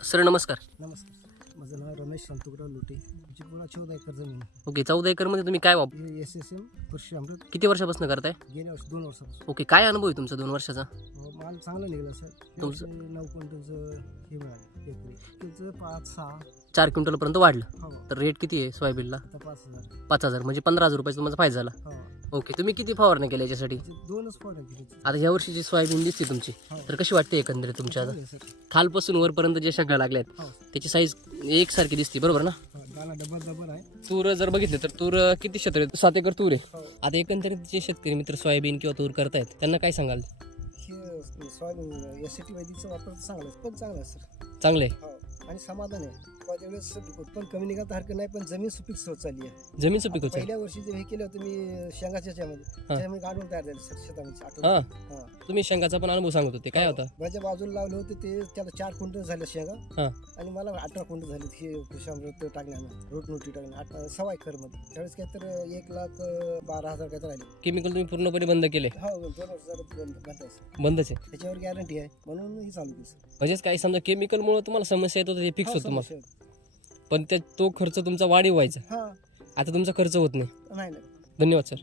Sir नमस्कार. नमस्कार. माझं नाव रमेश शांतुराव लोटे. आमची पूर्ण 14 एकर जमीन आहे. ओके, 14 एकरमध्ये तुम्ही काय वापर हे SSM कृषी अमृत किती वर्षापासून करताय? गेल्या वर्षी 2 वर्षापासून. ओके, काय अनुभव आहे तुमचा 2 वर्षाचा? माल चांगला निघाला सर. तुमचं? 9 क्विंटलचं हे मिळालं एकरी. त्याचं 5-6 4 क्विंटलपर्यंत वाढलं. हो. तर रेट किती आहे सोयाबीनला? आता 5,000. 5,000 म्हणजे 15,000 रुपयाचा तुमचा फायदा झाला. हो. ओके, तुम्ही किती फवारणी केल्या याच्यासाठी? 2च फवारणी केली. आता या वर्षीची सोयाबीन दिसते तुमची, हो. तर कशी वाटते एकंदरीत तुमच्या आता? चांगली आहे सर. खालपासून वरपर्यंत जे शेंगा लागल्यात हो. त्याची साईज एकसारखी दिसते, बरोबर ना? हो. दाना डबल आहे. तूर जर बघितले तर तूर किती क्षेत्र आहे? 7 एकर तूर आहे. हो. आता एकंदरीत जे शेतकरी मित्र सोयाबीन किंवा तूर करतायत त्यांना काय सांगाल? हे सोयाबीन SCT वैदिकचा वापर चांगला आहे, पण चांगला आहे सर. चांगले हो. आणि समाधान आहे. त्यावेळेस उत्पन्न कमी निघाल हरकत नाही, पण जमीन सुपीक होत चालली आहे. जमीन सुपीक होत आहे. पहिल्या वर्षी जे हे केलं होतं मी शेंगाच्या त्याच्यामध्ये गाडून तयार झाले सर शेतामध्ये. हा. हा. तुम्ही शेंगाचा पण अनुभव सांगत होते, काय होता? माझ्या बाजूला लावले होते ते त्याला 4 क्विंटल झाले शेंगा. हा. आणि मला 18 क्विंटल झाले हे कृषामृत टाकण्यानं, रोट नोटी टाकण्यानं 6 एकर मध्ये. त्यावेळेस काय तर 1,12,000 काय तर राहिले. केमिकल तुम्ही पूर्णपणे बंद केले? हो, 2 वर्ष बंदच आहे. त्याच्यावर गॅरंटी आहे म्हणून ही चालू केली सर. म्हणजेच काही समजा केमिकलमुळे तुम्हाला समस्या येत होती ते फिक्स हा, होतं तुम्हाला, समस्या होती. पण तो खर्च तुमचा वाढीव व्हायचा. हा. आता तुमचा खर्च होत नाही. नाही. धन्यवाद सर.